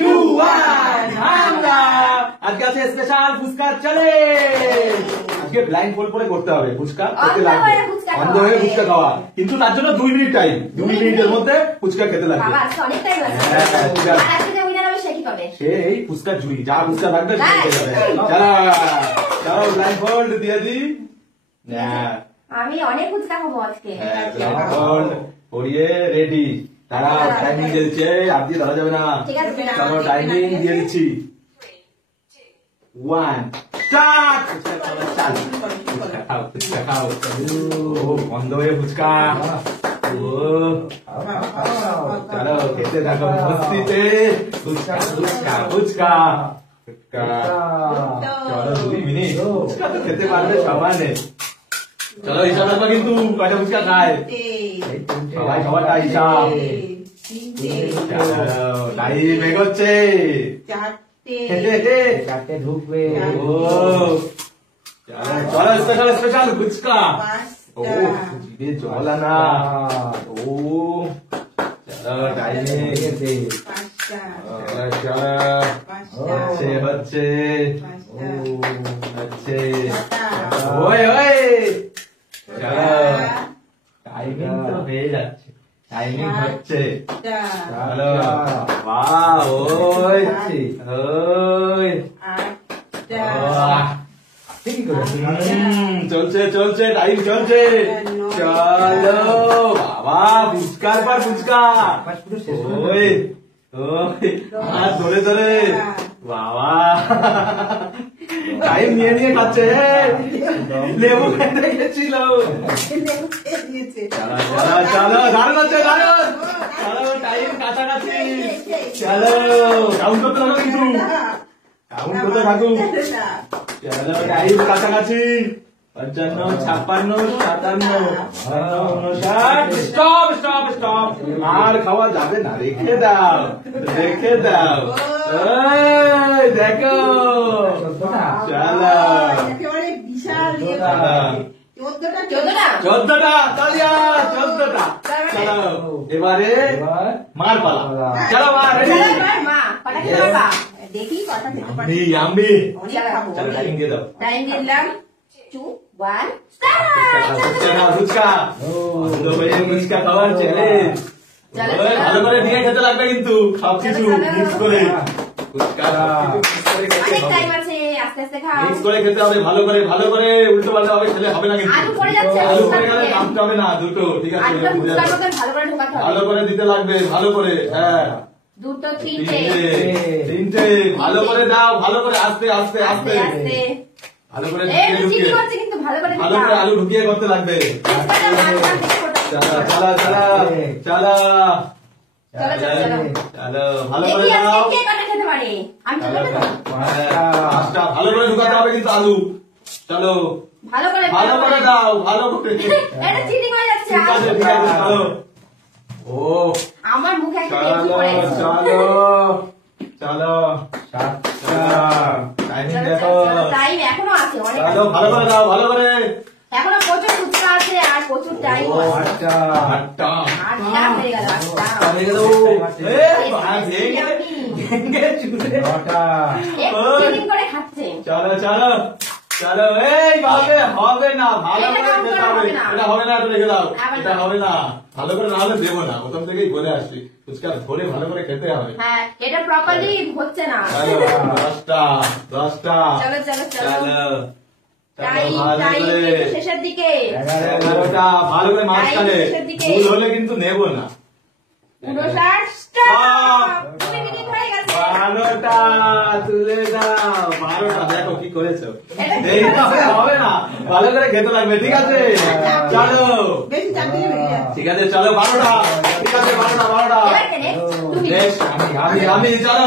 2 1 আমরা আজকে আছে স্পেশাল ফুচকা চ্যালেঞ্জ। আজকে ব্লাইন্ড ফোল্ড করে করতে হবে, ফুচকা খেতে লাগবে, অন্ধ হয়ে ফুচকা খাওয়া, কিন্তু তার জন্য 2 মিনিট টাইম, 2 মিনিটের মধ্যে ফুচকা খেতে লাগবে। সে এই ফুচকা জুড়ি যা ফুচকা থাকবে চলো ব্লাইন্ড ফোল্ড দিয়ে দি। আমি অনেক ফুচকা খাবো আজকে। ব্লাইন্ড ফোল্ড করিয়ে রেডি। তারা টাইমিং দিয়ে দিচ্ছে, আর দিয়ে ধরা যাবে না। চলো টাইমিং দিয়ে দিচ্ছি। 1 স্টার্ট। ফুচকা খাও, বন্ধ হয়ে ফুচকা। চলো খেতে থাকো মস্তিতে। ফুচকা ফুচকা ফুচকা ফুচকা। চলো 2 মিনিট, ফুচকা তো খেতে পারবে সবাই। চলো হিসাব রাখবা কিন্তু কয়টা ফুচকা খায় সবাই, সবারটা হিসাব। টাইম এগোচ্ছে, 4টে ঢুকবে। চলো স্পেশাল স্পেশাল ফুচকা। ও জিভে জল আনা। ও চলো টাইমে হচ্ছে হচ্ছে হচ্ছে। ওই ওই চলো টাইমিং তো হয়ে যাচ্ছে, টাইমিং হচ্ছে। চলো বাহ, ওই ওই চলছে চলছে, টাইম চলছে। চলো বাবা, ফুচকার পর ফুচকা। ওই ওই হাত ধরে ধরে বাবা, টাইম নিয়ে নিয়ে খাচ্ছে। লেবু খেতে গেছিল। চলো চলো চলো, দারুণ হচ্ছে দারুণ। চলো টাইম কাছাকাছি। চলো কাউন্ট করতে হবে কিন্তু, কাউন্ট করতে থাকুক। চলো টাইম কাছাকাছি। 55 56 57 59 স্টপ স্টপ স্টপ। আর খাওয়া যাবে না, রেখে দাও রেখে দাও। দেখো চলো 14টা তালিয়া, 14টা। চলো এবারে মার পালা। চলো মা রেডি। দেখি কথা আমি চলো টাইম দিয়ে দাও। টাইম দিলাম 2 1 স্টার্ট। ফুচকা ফুচকা খাওয়ার চ্যালেঞ্জ। ভালো করে নিয়ে খেতে লাগবে কিন্তু, সবকিছু মিক্স করে। ফুচকা অনেক টাইম আছে, আস্তে আস্তে খাও। মিক্স করে খেতে হবে, ভালো করে ভালো করে। উল্টো পাল্টা হবে, খেলে হবে না কিন্তু। আলু পড়ে যাচ্ছে, আলু পড়ে গেলে কাটতে হবে না, দুটো ঠিক আছে। ভালো করে ঢোকাতে হবে, ভালো করে দিতে লাগবে, ভালো করে। হ্যাঁ দুটো তিনটে তিনটে ভালো করে দাও, ভালো করে আস্তে আস্তে আস্তে ভালো করে ঢুকিয়ে ভালো করে আলু ঢুকিয়ে করতে লাগবে। চলো চলো চলো চলো চলো ভালো করে দাও। ভালো করে ঢুকাতে হবে কিন্তু আলু। চলো ভালো করে দাও, ভালো করে। ঠিক আছে ঠিক আছে, ভালো। ও আমার মুখে চলো চলো চলো টাইমিং দেখো, টাইম এখনো আছে অনেক। চলো ভালো করে দাও, ভালো করে। এখনো প্রচুর ফুচকা আছে আর প্রচুর টাইম আছে। আটটা আটটা হয়ে গেল, হয়ে গেল। করে খাচ্ছে। চলো চলো চলো। এই ভাবে হবে না, ভালো করে খেতে হবে। এটা হবে না, এটা রেখে দাও। এটা হবে না, ভালো করে না হলে দেবো না। প্রথম থেকেই বলে আসছি, ফুচকা ধরে ভালো করে খেতে হবে। হ্যাঁ, এটা প্রপারলি হচ্ছে না। 10টা 10টা। চলো চলো চলো, শেষের দিকে। 11টা ভালো করে মাঝখানে। ভুল হলে কিন্তু নেবো না। 12টা তুলে দাও। 12টা দেখো কি করেছো। হবে না, ভালো করে খেতে লাগবে, ঠিক আছে। চলো ঠিক আছে, চলো 12টা ঠিক আছে। 12টা আমি চলো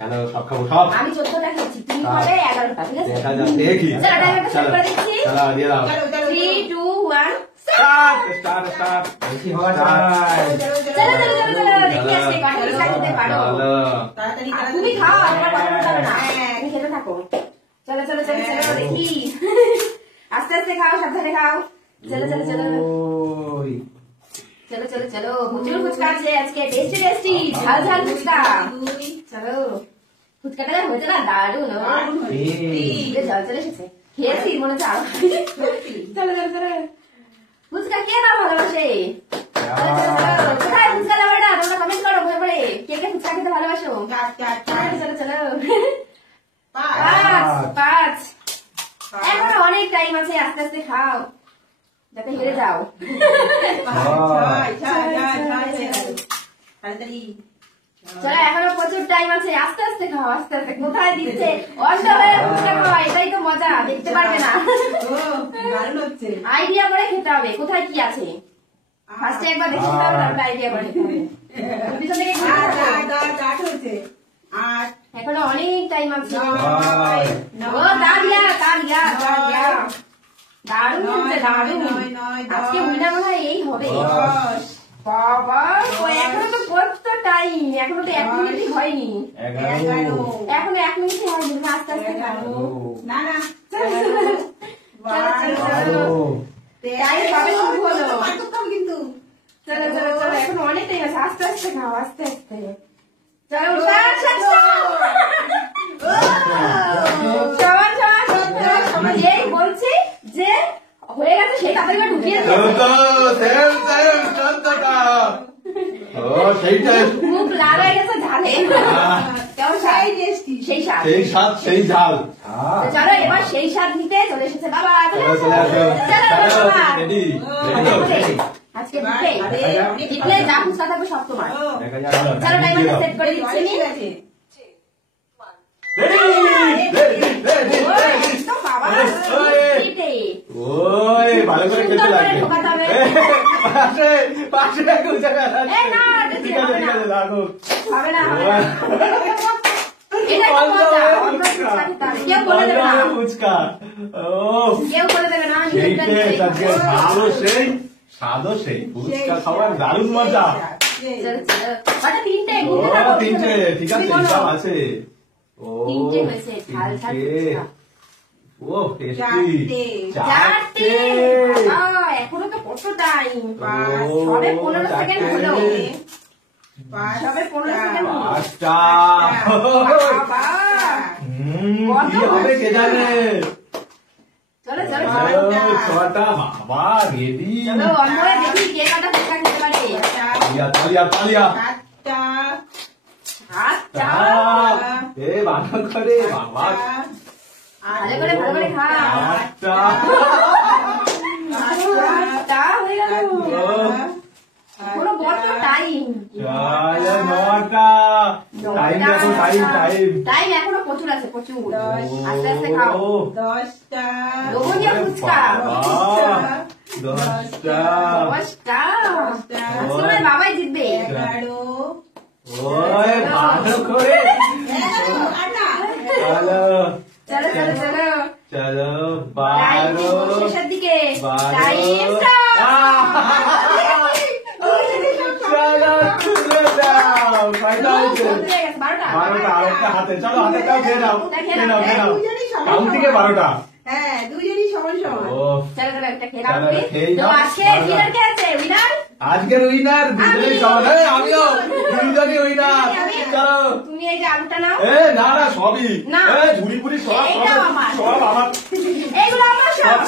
চলো সব খাবো সব। আমি 14টা খেয়েছি, তুমি খাবে 11টা, ঠিক আছে। দেখি চলো দিয়ে দাও। 3 2 1 স্টার্ট স্টার্ট স্টার্ট। বেশি হওয়া যায়। চলো দেখি আজকে কাঠি খেতে পারো। তুমি খাও, আমার কথা বলতে হবে না, তুমি খেতে থাকো। চলো চলো চলো চলো দেখি। আস্তে আস্তে খাও, সাবধানে খাও। চলো চলো চলো। চলো চলো চলো প্রচুর ফুচকা আছে আজকে, টেস্টি টেস্টি ঝাল ঝাল ফুচকা। চলো ফুচকাটা হয়েছে না দারুন, জল চলে এসেছে, খেয়েছি মনে হচ্ছে আরো। চলো চলো চলো ফুচকা কে না ভালোবাসে? কোথায় ফুচকা লাভারটা? তোমরা কমেন্ট করো ঘরে ঘরে, কে কে ফুচকা খেতে ভালোবাসো? চলো চলো 5 এখন অনেক টাইম আছে, আস্তে আস্তে খাও যাতে হেরে যাও। চলো এখনো প্রচুর টাইম আছে, আস্তে আস্তে খাও আস্তে আস্তে। কোথায় দিচ্ছে অন্ডালে ফুচকা খাওয়া, এটাই তো মজা, দেখতে পারবে না। আইডিয়া করে খেতে হবে কোথায় কি আছে, ফার্স্টে একবার দেখে নিতে হবে, তারপরে আইডিয়া করে খেতে হবে। পিছন থেকে এখনো অনেক টাইম আছে। ও দাঁড়িয়া দাঁড়িয়া দাঁড়িয়া দারুণ হচ্ছে দারুণ, আজকে উইনার মনে হয় এই হবে। বাবা এখনো তো কত টাইম, এখনো তো 1 মিনিটই হয়নি, এখনো 1 মিনিটই হয়নি, আস্তে আস্তে খাবো। না না কিন্তু চলো চলো চলো এখন অনেক টাইম আছে, আস্তে আস্তে খাও আস্তে আস্তে। এই বলছি যে হয়ে গেছে সেই তাড়াতাড়ি ঢুকিয়ে মুখ লাল হয়ে গেছে ঝালে, সেই ঝাল। চলো এবার সেই স্বাদ নিতে চলে এসেছে বাবা। আজকে জিতলে যা ফুচকা থাকবে সব তোমার। চলো টাইমারটা সেট করে দিচ্ছি। ভালো করে খেতে লাগবে। ফুচকা স্বাদও সেই, ফুচকা খাওয়ার দারুণ মজা। তিনটে ঠিক আছে, সব আছে। এখনো তো কত টাইম, সবে 15 সেকেন্ড হলো, সবে 15 সেকেন্ড। কি হবে কে জানে। চলো চলো ছটা বাবা রেডি। চলো অন্যরা দেখি কে কটা ফুচকা খেতে পারে। তালিয়া তালিয়া আচ্ছা এ বাবা করে বাবা ভালো করে খা। আচ্ছা হয়ে গেল, পুরো বড় টাইম। টাইম এখনো প্রচুর আছে, প্রচুর। আস্তে আস্তে খাও। 10টা লোভনীয় ফুচকা। 10টা বাবাই জিতবে। 11 ভালো করে। চলো চলো চলো চলো 12 শেষের দিকে টাইম। আরেকটা হাতে, চলো হাতেরটাও খেয়ে নাও, খেয়ে নাও খেয়ে নাও, কাউন্ট থেকে 12টা। হ্যাঁ দুজনই সমান সমান। চলো চলো একটা খেয়ে নাও। তো আজকে উইনার কে আছে? উইনার আজকের উইনার দুজনেই সমান। আমিও দুজনই উইনার। চলো তুমি এই যে আলুটা নাও। না না সবই, ঝুড়ি পুরি সব সব আমার, এগুলো আমার সব।